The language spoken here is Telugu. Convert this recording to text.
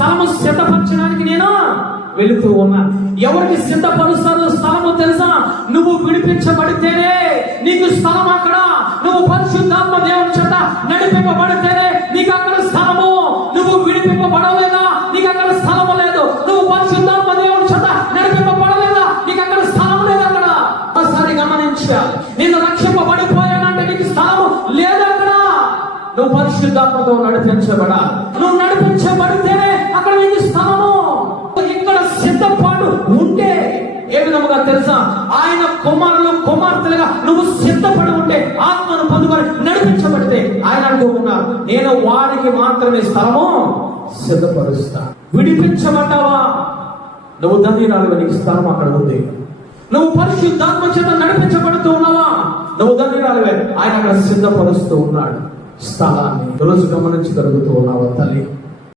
స్థలము సిద్ధపరచడానికి నేను వెళుతూ ఉన్నా. ఎవరికి సిద్ధపరుస్తారో స్థలము తెలుసా? నువ్వు విడిపించబడితేనే నీకు స్థలం అక్కడ. నువ్వు పరిశుద్ధాత్మ దేవుని చేత నడిపింపబడితేనే నీకు అక్కడ స్థలము. నువ్వు విడిపింపబడలేదా నీకు అక్కడ స్థలము లేదు. నువ్వు పరిశుద్ధాత్మ దేవుని చేత నడిపింపబడలేదా నీకు అక్కడ స్థలం లేదు. అక్కడ ఒకసారి గమనించాలి. నేను రక్షింపబడిపోయానంటే నీకు స్థలము లేదు అక్కడ. నువ్వు పరిశుద్ధాత్మతో నడిపించబడాలి. నువ్వు నడిపించబడితేనే అక్కడ నీకు స్థలము. ఇక్కడ సిద్ధపాటు ఉంటే ఏ విధముగా తెలుసా? ఆయన కుమారులు కుమార్తెలుగా నువ్వు సిద్ధపడి ఉంటే, ఆత్మను పొందుకొని నడిపించబడితే ఆయన అంటూ ఉన్నారు, నేను వారికి మాత్రమే స్థలము సిద్ధపరుస్తా. విడిపించబడ్డావా? నువ్వు ధన్యురాలుగా, నీకు స్థలం అక్కడ ఉంది. నువ్వు పరిశుద్ధాత్మ చేత నడిపించబడుతూ ఉన్నావా? నువ్వు ధన్యురాలుగా, ఆయన అక్కడ సిద్ధపరుస్తూ ఉన్నాడు స్థలాన్ని. రోజు గమనించగలుగుతూ ఉన్నావా తల్లి?